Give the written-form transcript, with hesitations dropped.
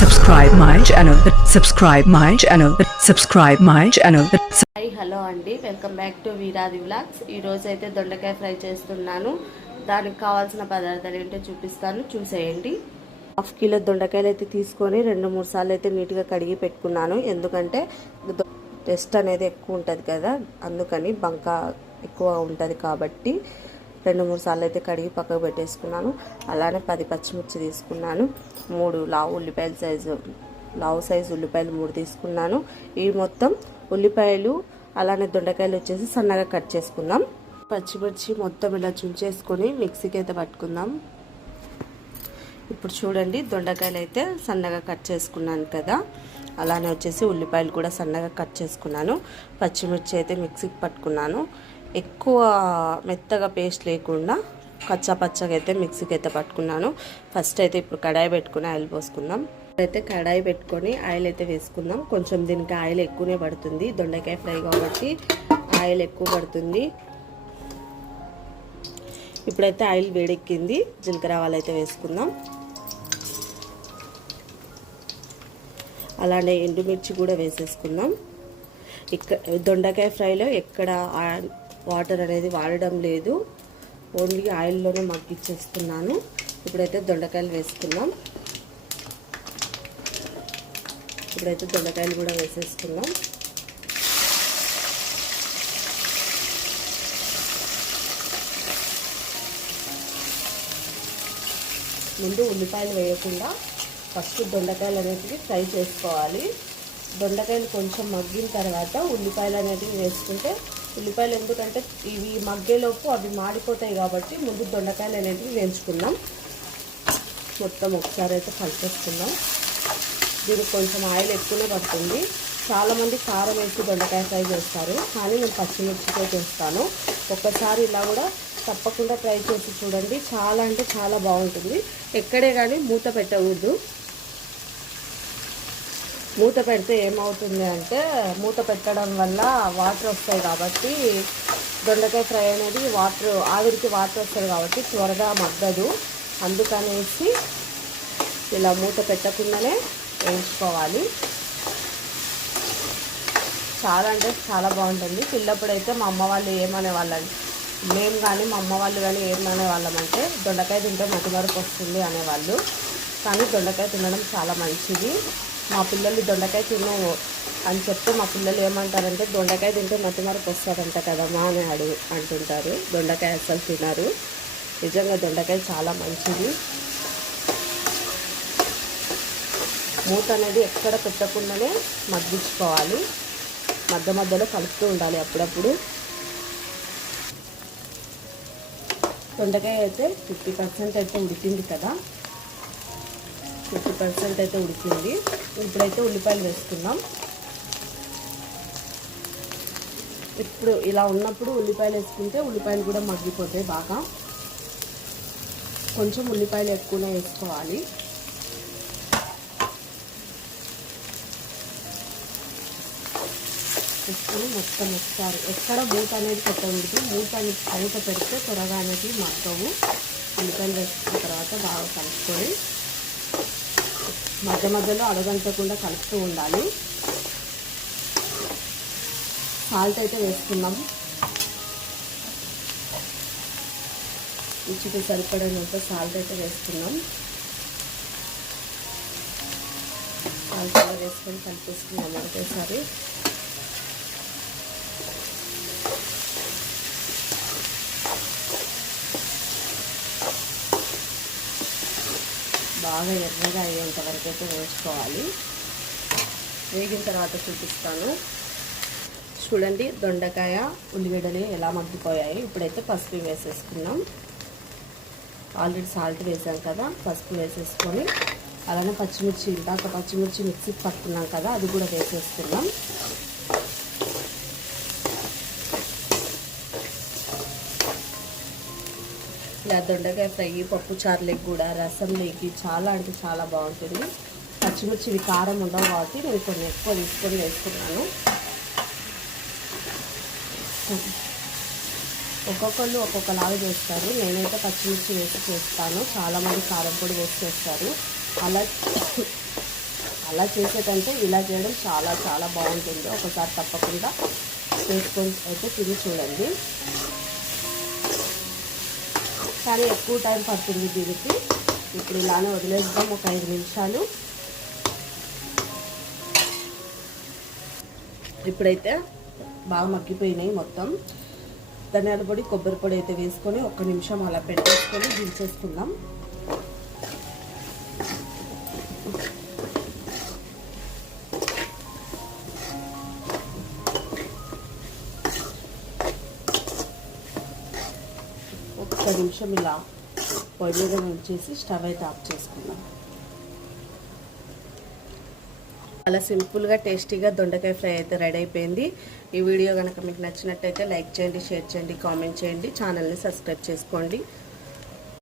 subscribe my channel, subscribe my channel, subscribe my channel. Hi hello అండి, welcome back to వీరాది vlogs. ఈరోజు అయితే దొండకాయ ఫ్రై చేస్తున్నాను. దానికి కావాల్సిన పదార్థాలు ఏంటో చూపిస్తాను, చూసేయండి. 1/2 కిలో దొండకాయలు అయితే తీసుకొని 2-3 సార్లు అయితే నీట్గా కడిగి పెట్టుకున్నాను. ఎందుకంటే టెస్ట్ అనేది ఎక్కువ ఉంటుంది కదా, అందుకని బంక ఎక్కువ ఉంటుంది కాబట్టి 2-3 సార్లు అయితే కడిగి పక్కకు పెట్టేసుకున్నాను. అలానే 10 పచ్చిమిర్చి తీసుకున్నాను. 3 లావు సైజు ఉల్లిపాయలు 3 తీసుకున్నాను. ఈ మొత్తం ఉల్లిపాయలు అలానే దొండకాయలు వచ్చేసి సన్నగా కట్ చేసుకుందాం. పచ్చిమిర్చి మొత్తం ఇలా చుంచేసుకొని మిక్సీకి అయితే పట్టుకుందాం. ఇప్పుడు చూడండి, దొండకాయలు అయితే సన్నగా కట్ చేసుకున్నాను కదా, అలానే వచ్చేసి ఉల్లిపాయలు కూడా సన్నగా కట్ చేసుకున్నాను. పచ్చిమిర్చి అయితే మిక్సీకి పట్టుకున్నాను. ఎక్కువ మెత్తగా పేస్ట్ లేకుండా కచ్చా పచ్చగా అయితే మిక్సీకి అయితే పట్టుకున్నాను. ఫస్ట్ అయితే ఇప్పుడు కడాయి పెట్టుకుని ఆయిల్ పోసుకుందాం. అయితే కడాయి పెట్టుకొని ఆయిల్ అయితే వేసుకుందాం. కొంచెం దీనికి ఆయిల్ ఎక్కువనే పడుతుంది, దొండకాయ ఫ్రై కాబట్టి ఆయిల్ ఎక్కువ పడుతుంది. ఇప్పుడైతే ఆయిల్ వేడెక్కింది, జీలకర్ర ఆవాలు అయితే వేసుకుందాం. అలానే ఎండుమిర్చి కూడా వేసేసుకుందాం. దొండకాయ ఫ్రైలో ఎక్కడ వాటర్ అనేది వాడడం లేదు, ఓన్లీ ఆయిల్లోనే మగ్గిచ్చేస్తున్నాను. ఇప్పుడైతే దొండకాయలు వేసుకుందాం. ఇప్పుడైతే దొండకాయలు కూడా వేసేసుకుందాం. ముందు ఉల్లిపాయలు వేయకుండా ఫస్ట్ దొండకాయలు అనేటివి ఫ్రై చేసుకోవాలి. దొండకాయలు కొంచెం మగ్గిన తర్వాత ఉల్లిపాయలు అనేటివి వేసుకుంటే, ఉల్లిపాయలు ఎందుకంటే ఇవి మగ్గేలోపు అవి మాడిపోతాయి కాబట్టి ముందు దొండకాయలు అనేటివి వేయించుకుందాం. మొత్తం ఒకసారి అయితే కలిపేసుకుందాం. దీనికి కొంచెం ఆయిల్ ఎక్కువనే పడుతుంది. చాలామంది కారం వేసి దొండకాయ ఫ్రై చేస్తారు, కానీ నేను పచ్చిమిర్చితో చేస్తాను. ఒక్కసారి ఇలా కూడా తప్పకుండా ట్రై చేసి చూడండి, చాలా అంటే చాలా బాగుంటుంది. ఎక్కడే కానీ మూత పెట్టకూడదు. మూత పెడితే ఏమవుతుంది అంటే, మూత పెట్టడం వల్ల వాటర్ వస్తాయి కాబట్టి దొండకాయ ఫ్రై అనేది ఆవిరికి వాటర్ వస్తుంది కాబట్టి త్వరగా మగ్గదు. అందుకనేసి ఇలా మూత పెట్టకుండానే వేయించుకోవాలి. చాలా అంటే చాలా బాగుంటుంది. పిల్లప్పుడైతే మా అమ్మ వాళ్ళు ఏమనేవాళ్ళని, మేము కానీ మా అమ్మ వాళ్ళు కానీ ఏమనేవాళ్ళమంటే, దొండకాయ తింటే మతిమరుపు వస్తుంది అనేవాళ్ళు. కానీ దొండకాయ తినడం చాలా మంచిది. మా పిల్లలు దొండకాయ తిను అని చెప్తే మా పిల్లలు ఏమంటారంటే, దొండకాయ తింటే మతిమరుపు వస్తుందంట కదమ్మా అని అంటుంటారు. దొండకాయ అసలు తినరు. నిజంగా దొండకాయ చాలా మంచిది. మూత అనేది ఎక్కడ పెట్టకుండానే మగ్గించుకోవాలి. మధ్యలో కలుపుతూ ఉండాలి అప్పుడప్పుడు. దొండకాయ అయితే 50% అయితే ఉడికింది కదా, 50% అయితే ఉడికింది. ఇప్పుడైతే ఉల్లిపాయలు వేసుకుందాం. ఇప్పుడు ఇలా ఉన్నప్పుడు ఉల్లిపాయలు వేసుకుంటే ఉల్లిపాయలు కూడా మగ్గిపోతాయి బాగా. కొంచెం ఉల్లిపాయలు ఎక్కువనే వేసుకోవాలి. వేసుకొని మొత్తం ఒకసారి ఎక్కడ మూత అనేది పెట్టకూడదు. మూత పెడితే త్వరగా అనేది మగ్గవు. ఉల్లిపాయలు వేసుకున్న తర్వాత బాగా కలుపుకొని మధ్యలో అడగంటకుండా కలుపుతూ ఉండాలి. సాల్ట్ అయితే వేసుకున్నాం. రుచికి సరిపడినంత సాల్ట్ అయితే వేసుకున్నాం. సాల్ట్ కూడా వేసుకొని కలిపేసుకున్నాం ఒకటేసారి. బాగా ఎర్రగా అయ్యేంత వరకు అయితే వేసుకోవాలి. వేగిన తర్వాత చూపిస్తాను. చూడండి, దొండకాయ ఉల్లిగడ్డలు ఎలా మగ్గిపోయాయి. ఇప్పుడైతే పసుపు వేసేసుకున్నాం. ఆల్రెడీ సాల్ట్ వేసాం కదా, పసుపు వేసేసుకొని అలానే పచ్చిమిర్చి మిక్సీకి పట్టుకున్నాం కదా, అది కూడా వేసేసుకున్నాం. ఇలా దొండకాయ ఫ్రై పప్పు చారులకి కూడా, రసంలోకి చాలా అంటే చాలా బాగుంటుంది. పచ్చిమిర్చి కారం ఉండవు కాబట్టి నేను కొన్ని ఎక్కువ తీసుకొని వేసుకున్నాను. ఒక్కొక్కళ్ళు ఒక్కొక్కలాగా చేస్తారు. నేనైతే పచ్చిమిర్చి వేసి చేస్తాను. చాలామంది కారం పొడి వేసి చేస్తారు. అలా అలా చేసేటంటే ఇలా చేయడం చాలా చాలా బాగుంటుంది. ఒకసారి తప్పకుండా చేసుకొని అయితే తిని చూడండి. కానీ ఎక్కువ టైం పడుతుంది దీనికి. ఇప్పుడు ఇలానే వదిలేద్దాం ఒక 5 నిమిషాలు. ఇప్పుడైతే బాగా మగ్గిపోయినాయి మొత్తం. ధనియాల పొడి, కొబ్బరి పొడి అయితే వేసుకొని 1 నిమిషం అలా పెట్టేసుకొని దించేసుకుందాం. ఒక్క నిమిషం ఇలా పొయ్యి మీద ఉంచేసి స్టవ్ అయితే ఆఫ్ చేసుకుందాం. చాలా సింపుల్గా టేస్టీగా దొండకాయ ఫ్రై అయితే రెడీ అయిపోయింది. ఈ వీడియో కనుక మీకు నచ్చినట్టయితే లైక్ చేయండి, షేర్ చేయండి, కామెంట్ చేయండి, ఛానల్ని సబ్స్క్రైబ్ చేసుకోండి.